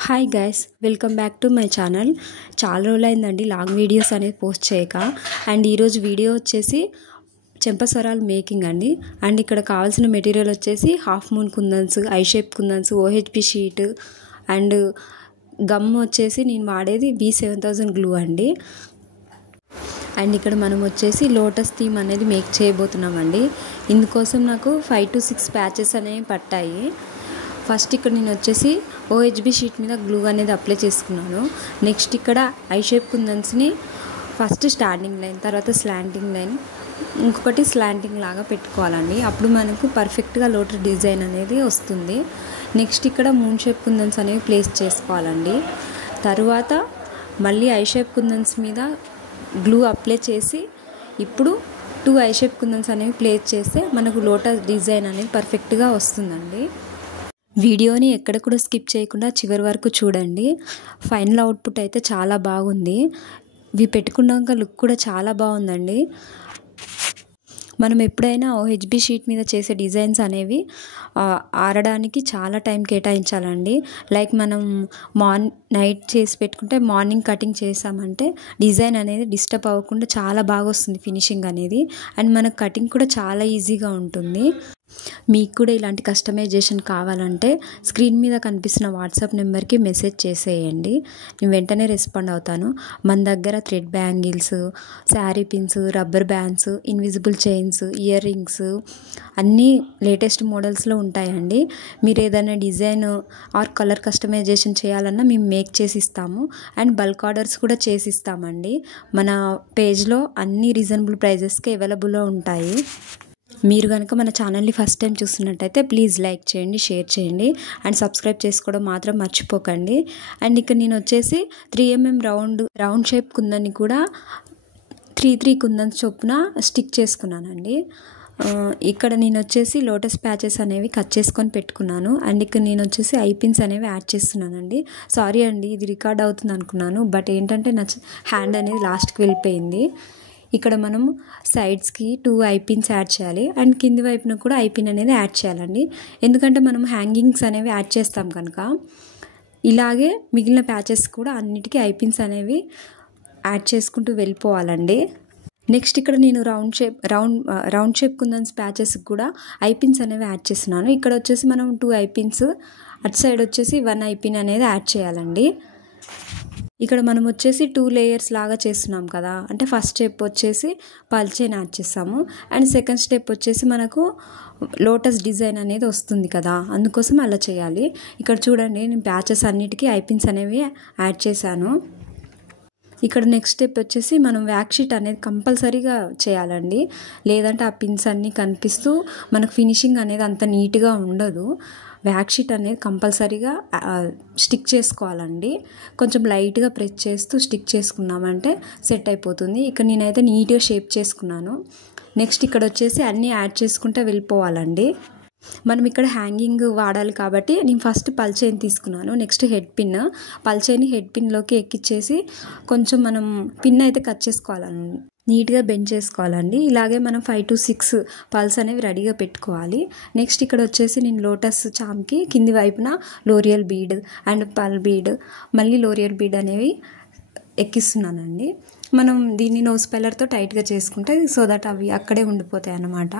Hi guys, welcome back to my channel. చాలా రోజులైందండి long videos అనేది పోస్ట్ చేయక. అండ్ ఈరోజు వీడియో వచ్చేసి చెంపస్వరాలు మేకింగ్ అండి. అండ్ ఇక్కడ కావాల్సిన మెటీరియల్ వచ్చేసి half moon kundans, eye shape kundans, OHP sheet and gum వచ్చేసి నేను వాడేది B7000 గ్లూ అండి. అండ్ ఇక్కడ మనం వచ్చేసి లోటస్ థీమ్ అనేది మేక్ చేయబోతున్నామండి. ఇందుకోసం నాకు 5 to 6 ప్యాచెస్ అనేవి పట్టాయి. ఫస్ట్ ఇక్కడ నేను వచ్చేసి ఓహెచ్బి షీట్ మీద గ్లూ అనేది అప్లై చేసుకున్నాను. నెక్స్ట్ ఇక్కడ ఐ షేప్ కుందన్స్ని ఫస్ట్ స్టాండింగ్ లైన్, తర్వాత స్లాంటింగ్ లైన్, ఇంకొకటి స్లాంటింగ్ లాగా పెట్టుకోవాలండి. అప్పుడు మనకు పర్ఫెక్ట్గా లోటస్ డిజైన్ అనేది వస్తుంది. నెక్స్ట్ ఇక్కడ మూన్ షేప్ కుందన్స్ అనేవి ప్లేస్ చేసుకోవాలండి. తర్వాత మళ్ళీ ఐ షేప్ కుందన్స్ మీద గ్లూ అప్లై చేసి ఇప్పుడు 2 ఐ షేప్ కుందన్స్ అనేవి ప్లేస్ చేస్తే మనకు లోటస్ డిజైన్ అనేది పర్ఫెక్ట్గా వస్తుందండి. వీడియోని ఎక్కడ కూడా స్కిప్ చేయకుండా చివరి వరకు చూడండి. ఫైనల్ అవుట్పుట్ అయితే చాలా బాగుంది. ఇవి పెట్టుకున్నాక లుక్ కూడా చాలా బాగుందండి. మనం ఎప్పుడైనా ఓహెచ్బి షీట్ మీద చేసే డిజైన్స్ అనేవి ఆరడానికి చాలా టైం కేటాయించాలండి. లైక్ మనం నైట్ చేసి పెట్టుకుంటే మార్నింగ్ కటింగ్ చేసామంటే డిజైన్ అనేది డిస్టర్బ్ అవ్వకుండా చాలా బాగా వస్తుంది ఫినిషింగ్ అనేది. అండ్ మనకు కటింగ్ కూడా చాలా ఈజీగా ఉంటుంది. మీకు కూడా ఇలాంటి కస్టమైజేషన్ కావాలంటే స్క్రీన్ మీద కనిపిస్తున్న వాట్సాప్ నెంబర్కి మెసేజ్ చేసేయండి. నేను వెంటనే రెస్పాండ్ అవుతాను. మన దగ్గర thread bangles, sari pins, rubber bands, invisible chains, ear rings అన్నీ లేటెస్ట్ మోడల్స్లో ఉంటాయండి. మీరు ఏదైనా డిజైన్ ఆర్ కలర్ కస్టమైజేషన్ చేయాలన్నా మేము మేక్ చేసి ఇస్తాము. అండ్ బల్క్ ఆర్డర్స్ కూడా చేసి ఇస్తామండి. మన పేజ్లో అన్ని రీజనబుల్ ప్రైజెస్కి అవైలబుల్లో ఉంటాయి. మీరు కనుక మన ఛానల్ని ఫస్ట్ టైం చూస్తున్నట్టయితే ప్లీజ్ లైక్ చేయండి, షేర్ చేయండి అండ్ సబ్స్క్రైబ్ చేసుకోవడం మాత్రం మర్చిపోకండి. అండ్ ఇక్కడ నేను వచ్చేసి 3mm రౌండ్ షేప్ కుందని కూడా 3 కుందన్స్ చొప్పున స్టిక్ చేసుకున్నానండి. ఇక్కడ నేను వచ్చేసి లోటస్ ప్యాచెస్ అనేవి కట్ చేసుకొని పెట్టుకున్నాను. అండ్ ఇక్కడ నేను వచ్చేసి ఐ పిన్స్ అనేవి యాడ్ చేస్తున్నానండి. సారీ అండి, ఇది రికార్డ్ అవుతుంది అనుకున్నాను, బట్ ఏంటంటే నా హ్యాండ్ అనేది లాస్ట్కి వెళ్ళిపోయింది. ఇక్కడ మనం సైడ్స్కి 2 ఐ పిన్స్ యాడ్ చేయాలి అండ్ కింది వైపున కూడా ఐ పిన్ అనేది యాడ్ చేయాలండి. ఎందుకంటే మనం హ్యాంగింగ్స్ అనేవి యాడ్ చేస్తాం కనుక. ఇలాగే మిగిలిన ప్యాచెస్ కూడా అన్నిటికీ ఐ పిన్స్ అనేవి యాడ్ చేసుకుంటూ వెళ్ళిపోవాలండి. నెక్స్ట్ ఇక్కడ నేను రౌండ్ షేప్ కుందన్స్ ప్యాచెస్ కూడా ఐ పిన్స్ అనేవి యాడ్ చేస్తున్నాను. ఇక్కడ వచ్చేసి మనం 2 ఐ పిన్స్, అటు సైడ్ వచ్చేసి 1 ఐ పిన్ అనేది యాడ్ చేయాలండి. ఇక్కడ మనం వచ్చేసి 2 లేయర్స్ లాగా చేస్తున్నాం కదా. అంటే ఫస్ట్ స్టెప్ వచ్చేసి పర్ల్ చైన్ యాడ్ చేస్తాము అండ్ సెకండ్ స్టెప్ వచ్చేసి మనకు లోటస్ డిజైన్ అనేది వస్తుంది కదా, అందుకోసం అలా చేయాలి. ఇక్కడ చూడండి, నేను ప్యాచెస్ అన్నిటికీ ఐ పిన్స్ అనేవి యాడ్ చేశాను. ఇక్కడ నెక్స్ట్ స్టెప్ వచ్చేసి మనం వ్యాక్ షీట్ అనేది కంపల్సరీగా చేయాలండి. లేదంటే ఆ పిన్స్ అన్నీ కనిపిస్తూ మనకు ఫినిషింగ్ అనేది అంత నీట్గా ఉండదు. వ్యాక్ షీట్ అనేది కంపల్సరీగా స్టిక్ చేసుకోవాలండి. కొంచెం లైట్గా ప్రెస్ చేస్తూ స్టిక్ చేసుకున్నామంటే సెట్ అయిపోతుంది. ఇక్కడ నేనైతే నీట్గా షేప్ చేసుకున్నాను. నెక్స్ట్ ఇక్కడ వచ్చేసి అన్నీ యాడ్ చేసుకుంటూ వెళ్ళిపోవాలండి. మనం ఇక్కడ హ్యాంగింగ్ వాడాలి కాబట్టి నేను ఫస్ట్ పల్ చైన్ తీసుకున్నాను. నెక్స్ట్ హెడ్ పిన్, పల్ చైన్ హెడ్ పిన్లోకి ఎక్కిచ్చేసి కొంచెం మనం పిన్ అయితే కట్ చేసుకోవాలండి, నీట్గా బెండ్ చేసుకోవాలండి. ఇలాగే మనం 5 to 6 పల్స్ అనేవి రెడీగా పెట్టుకోవాలి. నెక్స్ట్ ఇక్కడ వచ్చేసి నేను లోటస్ చామ్కి కింది వైపున లోరియల్ బీడ్ అండ్ పల్ బీడ్, మళ్ళీ లోరియల్ బీడ్ అనేవి ఎక్కిస్తున్నానండి. మనం దీన్ని నోస్ పైలర్తో టైట్గా చేసుకుంటే సో దట్ అవి అక్కడే ఉండిపోతాయి అన్నమాట.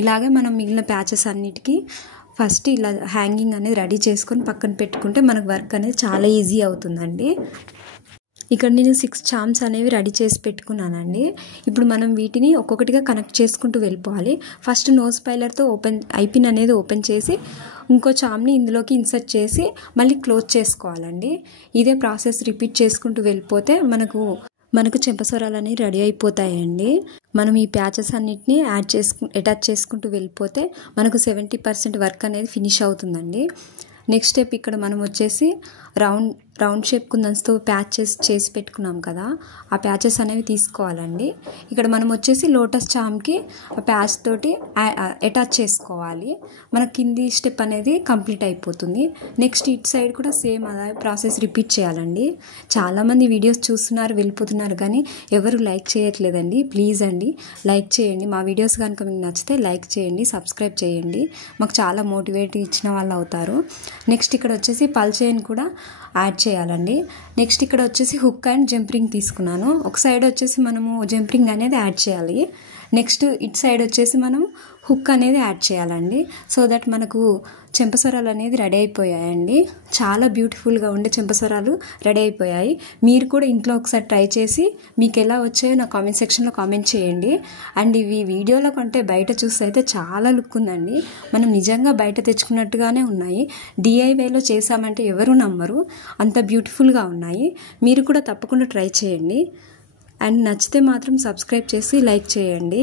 ఇలాగే మనం మిగిలిన ప్యాచెస్ అన్నిటికీ ఫస్ట్ ఇలా హ్యాంగింగ్ అనేది రెడీ చేసుకొని పక్కన పెట్టుకుంటే మనకు వర్క్ అనేది చాలా ఈజీ అవుతుందండి. ఇక్కడ నేను 6 చామ్స్ అనేవి రెడీ చేసి పెట్టుకున్నానండి. ఇప్పుడు మనం వీటిని ఒక్కొక్కటిగా కనెక్ట్ చేసుకుంటూ వెళ్ళిపోవాలి. ఫస్ట్ నోస్ పైలర్తో ఐ పిన్ అనేది ఓపెన్ చేసి ఇంకో చామ్ని ఇందులోకి ఇన్సర్ట్ చేసి మళ్ళీ క్లోజ్ చేసుకోవాలండి. ఇదే ప్రాసెస్ రిపీట్ చేసుకుంటూ వెళ్ళిపోతే మనకు చెంపస్వరాలు అనేవి రెడీ అయిపోతాయండి. మనం ఈ ప్యాచెస్ అన్నిటిని అటాచ్ చేసుకుంటూ వెళ్ళిపోతే మనకు 70% వర్క్ అనేది ఫినిష్ అవుతుందండి. నెక్స్ట్ స్టెప్ ఇక్కడ మనం వచ్చేసి రౌండ్ షేప్ కుందన్స్తో ప్యాచెస్ చేసి పెట్టుకున్నాం కదా, ఆ ప్యాచెస్ అనేవి తీసుకోవాలండి. ఇక్కడ మనం వచ్చేసి లోటస్ చామ్కి ఆ ప్యాచ్ తోటి అటాచ్ చేసుకోవాలి. మన కింది స్టెప్ అనేది కంప్లీట్ అయిపోతుంది. నెక్స్ట్ ఇటు సైడ్ కూడా సేమ్ అదే ప్రాసెస్ రిపీట్ చేయాలండి. చాలామంది వీడియోస్ చూస్తున్నారు, వెళ్ళిపోతున్నారు, కానీ ఎవరు లైక్ చేయట్లేదండి. ప్లీజ్ అండి లైక్ చేయండి. మా వీడియోస్ కనుక మీకు నచ్చితే లైక్ చేయండి, సబ్స్క్రైబ్ చేయండి. మాకు చాలా మోటివేట్ ఇచ్చిన వాళ్ళు అవుతారు. నెక్స్ట్ ఇక్కడ వచ్చేసి పల్ చైన్ కూడా యాడ్ చేయాలండి. నెక్స్ట్ ఇక్కడ వచ్చేసి హుక్ అండ్ జంప్ రింగ్ తీసుకున్నాను. ఒక సైడ్ వచ్చేసి మనము జంప్ రింగ్ అనేది యాడ్ చేయాలి. నెక్స్ట్ ఇటు సైడ్ వచ్చేసి మనం హుక్ అనేది యాడ్ చేయాలండి. సో దట్ మనకు చెంపసరాలు అనేది రెడీ అయిపోయాయండి. చాలా బ్యూటిఫుల్గా ఉండే చెంపసరాలు రెడీ అయిపోయాయి. మీరు కూడా ఇంట్లో ఒకసారి ట్రై చేసి మీకు ఎలా వచ్చాయో నా కామెంట్ సెక్షన్లో కామెంట్ చేయండి. అండ్ ఇవి వీడియోలో కంటే బయట చూస్తే అయితే చాలా లుక్ ఉందండి. మనం నిజంగా బయట తెచ్చుకున్నట్టుగానే ఉన్నాయి. డిఐవైలో చేసామంటే ఎవరు నమ్మరు, అంత బ్యూటిఫుల్గా ఉన్నాయి. మీరు కూడా తప్పకుండా ట్రై చేయండి. అండ్ నచ్చితే మాత్రం సబ్స్క్రైబ్ చేసి లైక్ చేయండి.